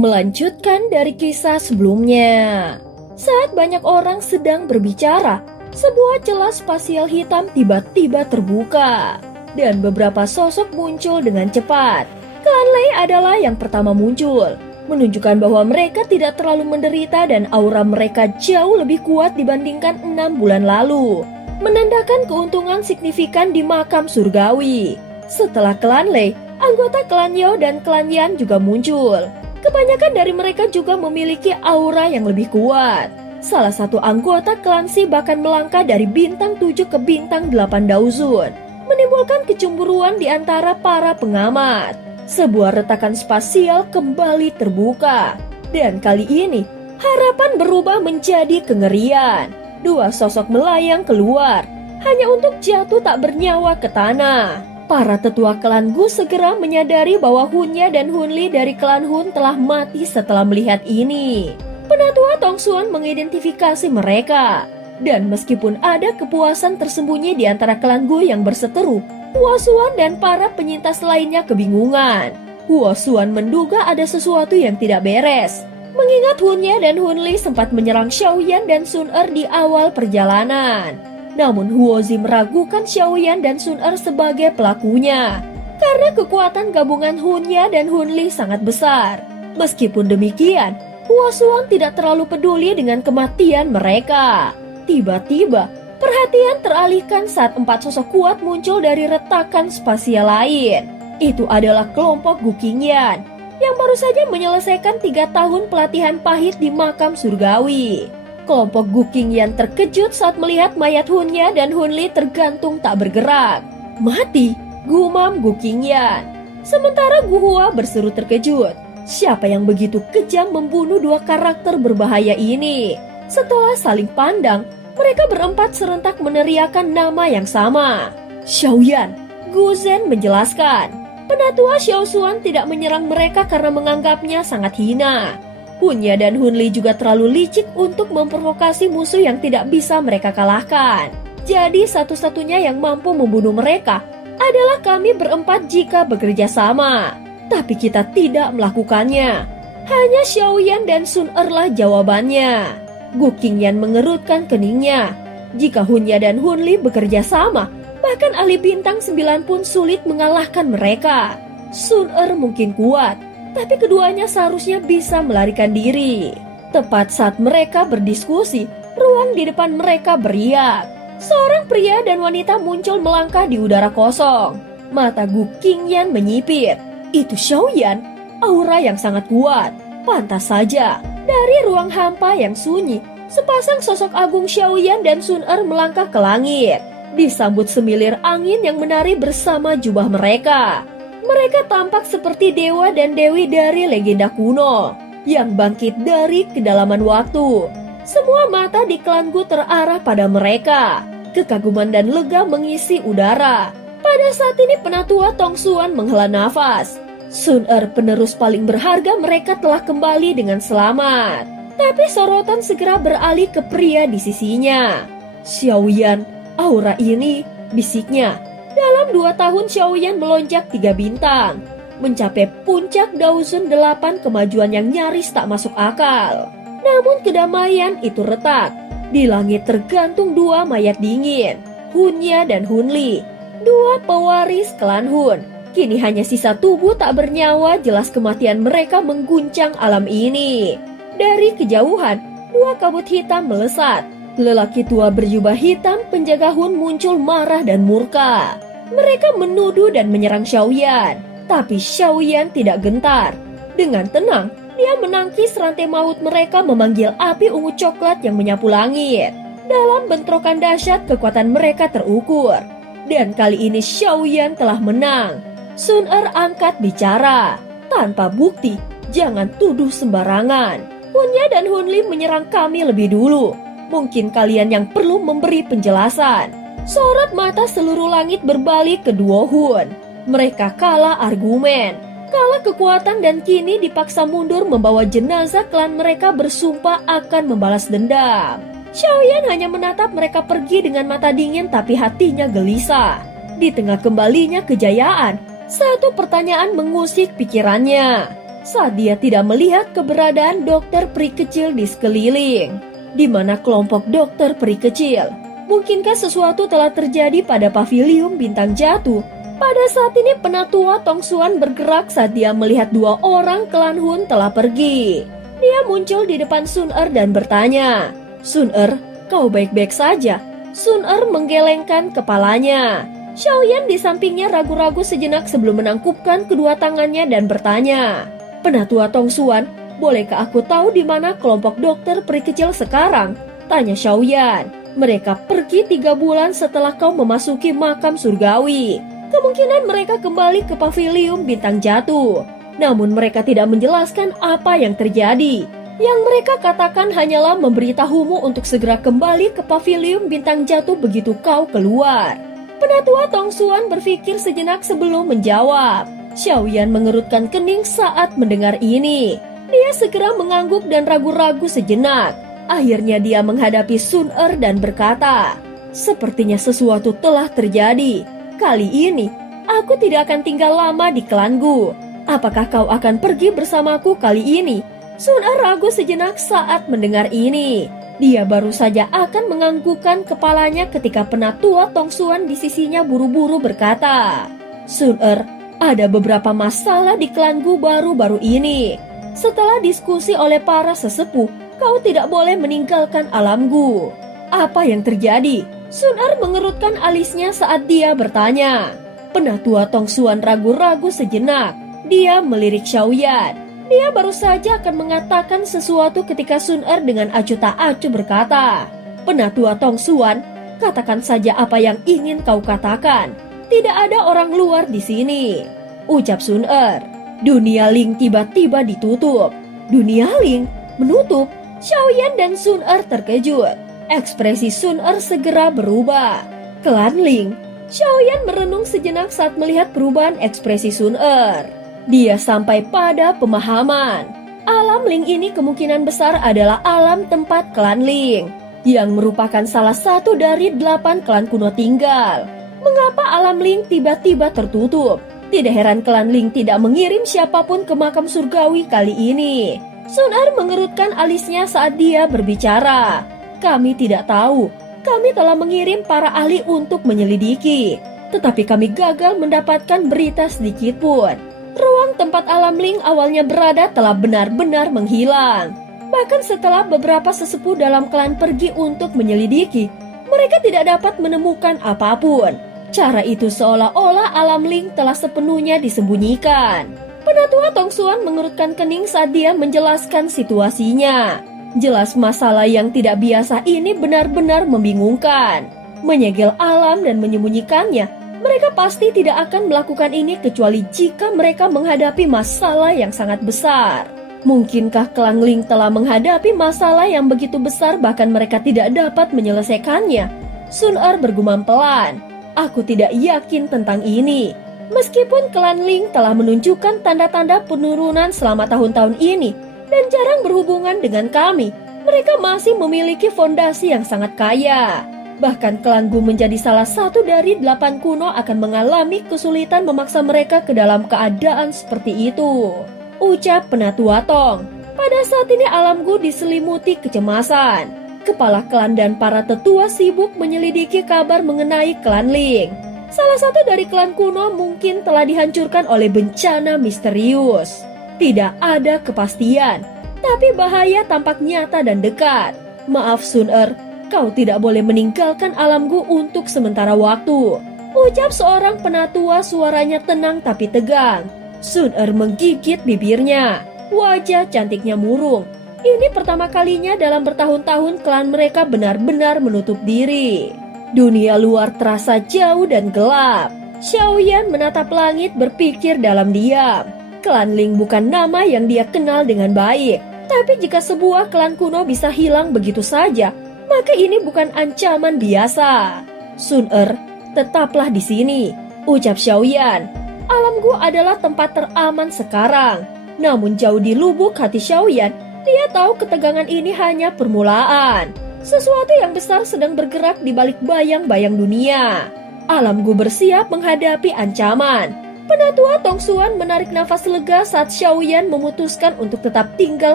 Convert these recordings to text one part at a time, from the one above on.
Melanjutkan dari kisah sebelumnya. Saat banyak orang sedang berbicara, sebuah celah spasial hitam tiba-tiba terbuka dan beberapa sosok muncul dengan cepat. Klan Lei adalah yang pertama muncul, menunjukkan bahwa mereka tidak terlalu menderita dan aura mereka jauh lebih kuat dibandingkan 6 bulan lalu, menandakan keuntungan signifikan di makam surgawi. Setelah klan Lei, anggota klan Yao dan klan Yan juga muncul. Kebanyakan dari mereka juga memiliki aura yang lebih kuat. Salah satu anggota klan Si bahkan melangkah dari bintang 7 ke bintang 8 Daozun, menimbulkan kecemburuan di antara para pengamat. Sebuah retakan spasial kembali terbuka, dan kali ini harapan berubah menjadi kengerian. Dua sosok melayang keluar, hanya untuk jatuh tak bernyawa ke tanah. Para tetua klan Gu segera menyadari bahwa Hunya dan Hunli dari klan Hun telah mati setelah melihat ini. Penatua Tongsuan mengidentifikasi mereka, dan meskipun ada kepuasan tersembunyi di antara klan Gu yang berseteru, Huasuan dan para penyintas lainnya kebingungan. Huasuan menduga ada sesuatu yang tidak beres, mengingat Hunya dan Hunli sempat menyerang Xiaoyan dan Sun Er di awal perjalanan. Namun Huozi meragukan Xiaoyan dan Sun Er sebagai pelakunya, karena kekuatan gabungan Hunya dan Hunli sangat besar. Meskipun demikian, Huasuan tidak terlalu peduli dengan kematian mereka. Tiba-tiba, perhatian teralihkan saat 4 sosok kuat muncul dari retakan spasial lain. Itu adalah kelompok Gu Qingyan, yang baru saja menyelesaikan 3 tahun pelatihan pahit di makam surgawi. Kelompok Gu Qingyan terkejut saat melihat mayat Hunya dan Hunli tergantung tak bergerak. Mati, gumam Gu Qingyan. Sementara Gu Hua berseru terkejut. Siapa yang begitu kejam membunuh 2 karakter berbahaya ini? Setelah saling pandang, mereka berempat serentak meneriakkan nama yang sama. Xiaoyan, Gu Zhen menjelaskan. Penatua Xiaosuan tidak menyerang mereka karena menganggapnya sangat hina. Hunya dan Hunli juga terlalu licik untuk memprovokasi musuh yang tidak bisa mereka kalahkan. Jadi satu-satunya yang mampu membunuh mereka adalah kami berempat jika bekerja sama. Tapi kita tidak melakukannya. Hanya Xiaoyan dan Sun Er lah jawabannya. Gu Qingyan mengerutkan keningnya. Jika Hunya dan Hunli bekerja sama, bahkan ahli bintang 9 pun sulit mengalahkan mereka. Sun Er mungkin kuat, tapi keduanya seharusnya bisa melarikan diri. Tepat saat mereka berdiskusi, ruang di depan mereka beriak. Seorang pria dan wanita muncul melangkah di udara kosong. Mata Gu Qingyan menyipit. Itu Xiaoyan, aura yang sangat kuat. Pantas saja, dari ruang hampa yang sunyi, sepasang sosok agung Xiaoyan dan Sun Er melangkah ke langit, disambut semilir angin yang menari bersama jubah mereka. Mereka tampak seperti dewa dan dewi dari legenda kuno yang bangkit dari kedalaman waktu. Semua mata di klan Gu terarah pada mereka. Kekaguman dan lega mengisi udara. Pada saat ini penatua Tongsuan menghela nafas. Sun Er, penerus paling berharga mereka, telah kembali dengan selamat. Tapi sorotan segera beralih ke pria di sisinya. Xiaoyan, aura ini, bisiknya. Dalam 2 tahun Xiaoyan melonjak 3 bintang, mencapai puncak Daozun 8, kemajuan yang nyaris tak masuk akal. Namun kedamaian itu retak. Di langit tergantung 2 mayat dingin, Hunya dan Hunli, 2 pewaris klan Hun. Kini hanya sisa tubuh tak bernyawa, jelas kematian mereka mengguncang alam ini. Dari kejauhan, 2 kabut hitam melesat. Lelaki tua berjubah hitam penjaga Hun muncul marah dan murka. Mereka menuduh dan menyerang Xiaoyan, tapi Xiaoyan tidak gentar. Dengan tenang, dia menangkis rantai maut mereka, memanggil api ungu coklat yang menyapu langit. Dalam bentrokan dahsyat, kekuatan mereka terukur. Dan kali ini Xiaoyan telah menang. Sun Er angkat bicara. Tanpa bukti, jangan tuduh sembarangan. Hunya dan Hunli menyerang kami lebih dulu. Mungkin kalian yang perlu memberi penjelasan. Sorot mata seluruh langit berbalik ke Duo Hun. Mereka kalah argumen, kalah kekuatan, dan kini dipaksa mundur membawa jenazah klan mereka bersumpah akan membalas dendam. Xiaoyan hanya menatap mereka pergi dengan mata dingin, tapi hatinya gelisah. Di tengah kembalinya kejayaan, satu pertanyaan mengusik pikirannya. saat dia tidak melihat keberadaan dokter peri kecil di sekeliling. Di mana kelompok dokter peri kecil? Mungkinkah sesuatu telah terjadi pada pavilion bintang jatuh? Pada saat ini penatua Tong Xuan bergerak saat dia melihat dua orang klan Hun telah pergi. Dia muncul di depan Sun Er dan bertanya, "Sun Er, kau baik-baik saja?" Sun Er menggelengkan kepalanya. Xiaoyan di sampingnya ragu-ragu sejenak sebelum menangkupkan kedua tangannya dan bertanya, "Penatua Tong Xuan, bolehkah aku tahu di mana kelompok dokter peri kecil sekarang?" Tanya Xiaoyan. "Mereka pergi 3 bulan setelah kau memasuki makam surgawi. Kemungkinan mereka kembali ke pavilion bintang jatuh. Namun mereka tidak menjelaskan apa yang terjadi. Yang mereka katakan hanyalah memberitahumu untuk segera kembali ke pavilion bintang jatuh begitu kau keluar." Penatua Tong Xuan berpikir sejenak sebelum menjawab. Xiaoyan mengerutkan kening saat mendengar ini. Dia segera mengangguk dan ragu-ragu sejenak. Akhirnya dia menghadapi Sun Er dan berkata, "Sepertinya sesuatu telah terjadi. Kali ini, aku tidak akan tinggal lama di klanku. Apakah kau akan pergi bersamaku kali ini?" Sun Er ragu sejenak saat mendengar ini. Dia baru saja akan menganggukkan kepalanya ketika penatua Tong Xuan di sisinya buru-buru berkata, "Sun Er, ada beberapa masalah di klanku baru-baru ini. Setelah diskusi oleh para sesepuh, kau tidak boleh meninggalkan alamku." "Apa yang terjadi?" Sun Er mengerutkan alisnya saat dia bertanya. Penatua Tong Xuan ragu-ragu sejenak. Dia melirik Xiaoyan. Dia baru saja akan mengatakan sesuatu ketika Sun Er dengan acuh tak acuh berkata, "Penatua Tong Xuan, katakan saja apa yang ingin kau katakan. Tidak ada orang luar di sini." Ucap Sun Er. Dunia Ling tiba-tiba ditutup. Dunia Ling menutup. Xiaoyan dan Sun Er terkejut. Ekspresi Sun Er segera berubah. Klan Ling. Xiaoyan merenung sejenak saat melihat perubahan ekspresi Sun Er. Dia sampai pada pemahaman. Alam Ling ini kemungkinan besar adalah alam tempat klan Ling, yang merupakan salah satu dari 8 klan kuno tinggal. Mengapa alam Ling tiba-tiba tertutup? Tidak heran klan Ling tidak mengirim siapapun ke makam surgawi kali ini. Sun Er mengerutkan alisnya saat dia berbicara. "Kami tidak tahu. Kami telah mengirim para ahli untuk menyelidiki, tetapi kami gagal mendapatkan berita sedikit pun. Ruang tempat alam Ling awalnya berada telah benar-benar menghilang. Bahkan setelah beberapa sesepuh dalam klan pergi untuk menyelidiki, mereka tidak dapat menemukan apapun. Cara itu seolah-olah alam Ling telah sepenuhnya disembunyikan." Penatua Tong Xuan mengerutkan kening saat dia menjelaskan situasinya. Jelas masalah yang tidak biasa ini benar-benar membingungkan. Menyegel alam dan menyembunyikannya. Mereka pasti tidak akan melakukan ini kecuali jika mereka menghadapi masalah yang sangat besar. Mungkinkah klan Ling telah menghadapi masalah yang begitu besar bahkan mereka tidak dapat menyelesaikannya? Sun Er bergumam pelan. "Aku tidak yakin tentang ini. Meskipun klan Ling telah menunjukkan tanda-tanda penurunan selama tahun-tahun ini dan jarang berhubungan dengan kami, mereka masih memiliki fondasi yang sangat kaya. Bahkan klan Gu menjadi salah satu dari 8 kuno akan mengalami kesulitan memaksa mereka ke dalam keadaan seperti itu." Ucap penatua Tong. Pada saat ini alam Gu diselimuti kecemasan. Kepala klan dan para tetua sibuk menyelidiki kabar mengenai klan Ling. Salah satu dari klan kuno mungkin telah dihancurkan oleh bencana misterius. Tidak ada kepastian, tapi bahaya tampak nyata dan dekat. "Maaf Sun Er, kau tidak boleh meninggalkan alamku untuk sementara waktu," ucap seorang penatua, suaranya tenang tapi tegang. Sun Er menggigit bibirnya. Wajah cantiknya murung. Ini pertama kalinya dalam bertahun-tahun klan mereka benar-benar menutup diri. Dunia luar terasa jauh dan gelap. Xiaoyan menatap langit berpikir dalam diam. Klan Ling bukan nama yang dia kenal dengan baik. Tapi jika sebuah klan kuno bisa hilang begitu saja, maka ini bukan ancaman biasa. "Sun Er, tetaplah di sini," ucap Xiaoyan. "Alamku adalah tempat teraman sekarang." Namun jauh di lubuk hati Xiaoyan, dia tahu ketegangan ini hanya permulaan. Sesuatu yang besar sedang bergerak di balik bayang-bayang dunia. Alamku bersiap menghadapi ancaman. Penatua Tong Xuan menarik nafas lega saat Xiaoyan memutuskan untuk tetap tinggal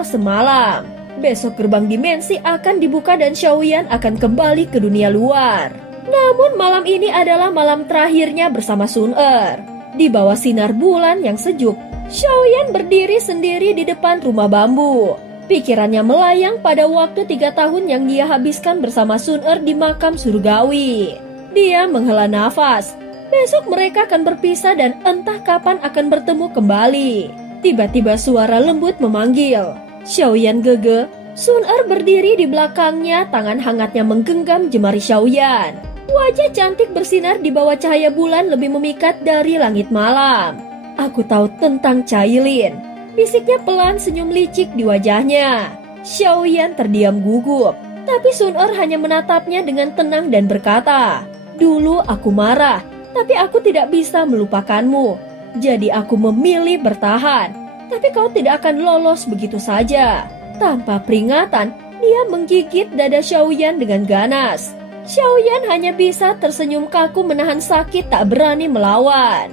semalam. Besok gerbang dimensi akan dibuka dan Xiaoyan akan kembali ke dunia luar. Namun malam ini adalah malam terakhirnya bersama Sun Er. Di bawah sinar bulan yang sejuk, Xiaoyan berdiri sendiri di depan rumah bambu. Pikirannya melayang pada waktu 3 tahun yang dia habiskan bersama Sun Er di makam surgawi. Dia menghela nafas. Besok mereka akan berpisah dan entah kapan akan bertemu kembali. Tiba-tiba suara lembut memanggil. Xiaoyan gege. Sun Er berdiri di belakangnya, tangan hangatnya menggenggam jemari Xiaoyan. Wajah cantik bersinar di bawah cahaya bulan lebih memikat dari langit malam. Aku tahu tentang Cailin. Bisiknya pelan, senyum licik di wajahnya. Xiaoyan terdiam gugup. Tapi Sun Er hanya menatapnya dengan tenang dan berkata, "Dulu aku marah. Tapi aku tidak bisa melupakanmu. Jadi aku memilih bertahan. Tapi kau tidak akan lolos begitu saja." Tanpa peringatan, dia menggigit dada Xiaoyan dengan ganas. Xiaoyan hanya bisa tersenyum kaku menahan sakit, tak berani melawan.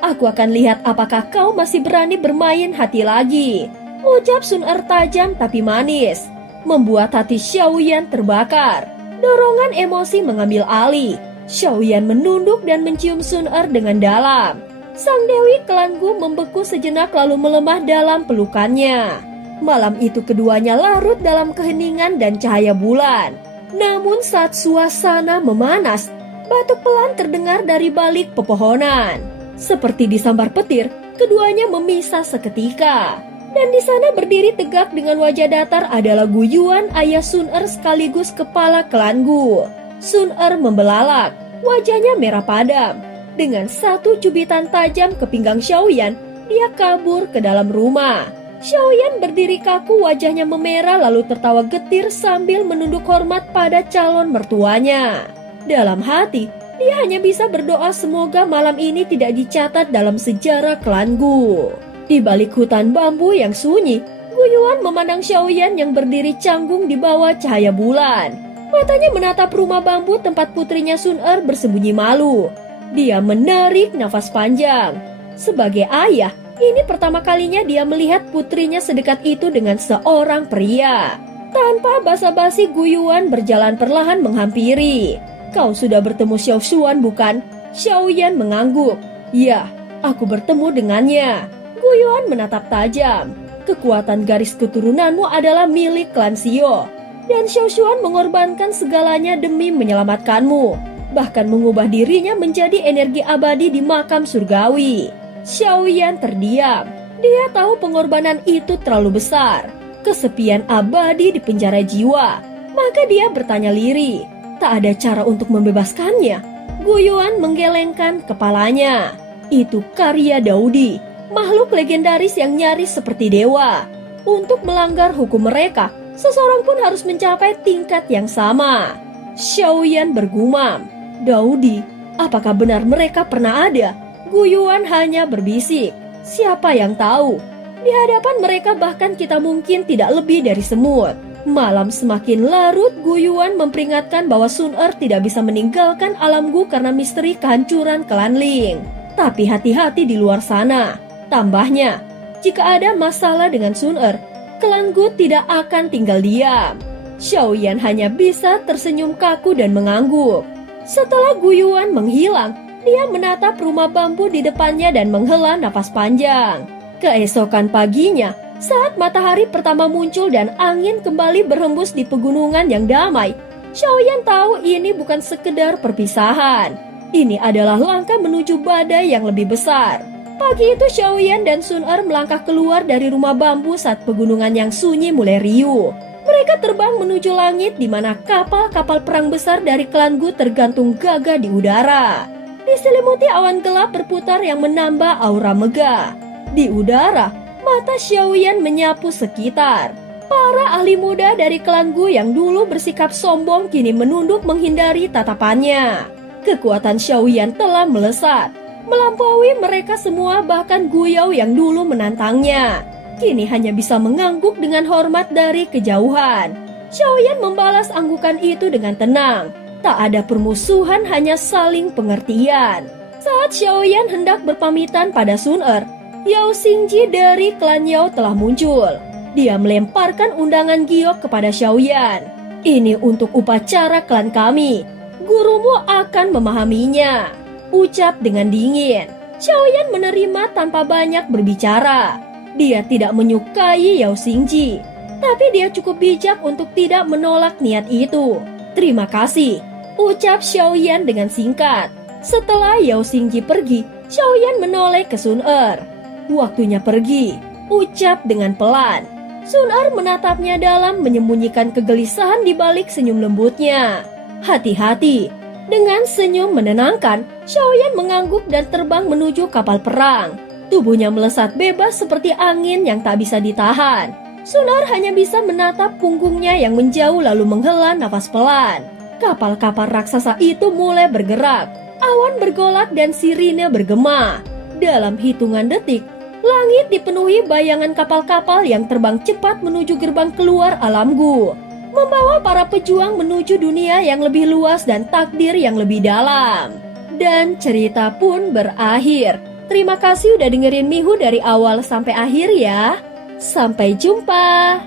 Aku akan lihat apakah kau masih berani bermain hati lagi. Ucap Sun Er tajam tapi manis, membuat hati Xiaoyan terbakar. Dorongan emosi mengambil alih. Xiaoyan menunduk dan mencium Sun Er dengan dalam. Sang Dewi Kelanggu membeku sejenak lalu melemah dalam pelukannya. Malam itu keduanya larut dalam keheningan dan cahaya bulan. Namun saat suasana memanas, batuk pelan terdengar dari balik pepohonan. Seperti disambar petir, keduanya memisah seketika. Dan di sana berdiri tegak dengan wajah datar adalah Gu Yuan, ayah Sun Er sekaligus kepala klan Gu. Sun Er membelalak, wajahnya merah padam. Dengan satu cubitan tajam ke pinggang Xiaoyan, dia kabur ke dalam rumah. Xiaoyan berdiri kaku, wajahnya memerah lalu tertawa getir sambil menunduk hormat pada calon mertuanya. Dalam hati, dia hanya bisa berdoa semoga malam ini tidak dicatat dalam sejarah klan Gu. Di balik hutan bambu yang sunyi, Gu Yuan memandang Xiaoyan yang berdiri canggung di bawah cahaya bulan. Matanya menatap rumah bambu tempat putrinya Sun Er bersembunyi malu. Dia menarik nafas panjang. Sebagai ayah, ini pertama kalinya dia melihat putrinya sedekat itu dengan seorang pria. Tanpa basa-basi, Gu Yuan berjalan perlahan menghampiri. "Kau sudah bertemu Xiao Xuan, bukan?" Xiaoyan mengangguk. "Ya, aku bertemu dengannya." Gu Yuan menatap tajam. "Kekuatan garis keturunanmu adalah milik klan Xio. Dan Xiao Xuan mengorbankan segalanya demi menyelamatkanmu. Bahkan mengubah dirinya menjadi energi abadi di makam surgawi." Xiaoyan terdiam. Dia tahu pengorbanan itu terlalu besar. Kesepian abadi di penjara jiwa. Maka dia bertanya lirih, tak ada cara untuk membebaskannya? Gu Yuan menggelengkan kepalanya. Itu karya Daudi, makhluk legendaris yang nyaris seperti dewa. Untuk melanggar hukum mereka, seseorang pun harus mencapai tingkat yang sama. Xiaoyan bergumam, "Daudi, apakah benar mereka pernah ada?" Gu Yuan hanya berbisik, "Siapa yang tahu? Di hadapan mereka bahkan kita mungkin tidak lebih dari semut." Malam semakin larut, Gu Yuan memperingatkan bahwa Sun Er tidak bisa meninggalkan alam Gu karena misteri kehancuran klan Ling. Tapi hati-hati di luar sana. Tambahnya, jika ada masalah dengan Sun Er, klan Gu tidak akan tinggal diam. Xiaoyan hanya bisa tersenyum kaku dan mengangguk. Setelah Gu Yuan menghilang, dia menatap rumah bambu di depannya dan menghela nafas panjang. Keesokan paginya, saat matahari pertama muncul dan angin kembali berhembus di pegunungan yang damai, Xiaoyan tahu ini bukan sekedar perpisahan. Ini adalah langkah menuju badai yang lebih besar. Pagi itu Xiaoyan dan Sun Er melangkah keluar dari rumah bambu saat pegunungan yang sunyi mulai riuh. Mereka terbang menuju langit di mana kapal-kapal perang besar dari klan Gu tergantung gagah di udara. Diselimuti awan gelap berputar yang menambah aura megah. Di udara, mata Xiaoyan menyapu sekitar. Para ahli muda dari klan Gu yang dulu bersikap sombong kini menunduk menghindari tatapannya. Kekuatan Xiaoyan telah melesat, melampaui mereka semua, bahkan Gu Yao yang dulu menantangnya. Kini hanya bisa mengangguk dengan hormat dari kejauhan. Xiaoyan membalas anggukan itu dengan tenang. Tak ada permusuhan, hanya saling pengertian. Saat Xiaoyan hendak berpamitan pada Sun Er, Yao Xingji dari klan Yao telah muncul. Dia melemparkan undangan giok kepada Xiaoyan. Ini untuk upacara klan kami. Gurumu akan memahaminya, ucap dengan dingin. Xiaoyan menerima tanpa banyak berbicara. Dia tidak menyukai Yao Xingji, tapi dia cukup bijak untuk tidak menolak niat itu. Terima kasih, ucap Xiaoyan dengan singkat. Setelah Yao Xingji pergi, Xiaoyan menoleh ke Sun Er. Waktunya pergi, ucap dengan pelan. Sun Er menatapnya dalam menyembunyikan kegelisahan di balik senyum lembutnya. Hati-hati. Dengan senyum menenangkan, Xiaoyan mengangguk dan terbang menuju kapal perang. Tubuhnya melesat bebas seperti angin yang tak bisa ditahan. Sun Er hanya bisa menatap punggungnya yang menjauh lalu menghela nafas pelan. Kapal-kapal raksasa itu mulai bergerak. Awan bergolak dan sirine bergema. Dalam hitungan detik, langit dipenuhi bayangan kapal-kapal yang terbang cepat menuju gerbang keluar alam Gu, membawa para pejuang menuju dunia yang lebih luas dan takdir yang lebih dalam. Dan cerita pun berakhir. Terima kasih udah dengerin Mihu dari awal sampai akhir ya. Sampai jumpa.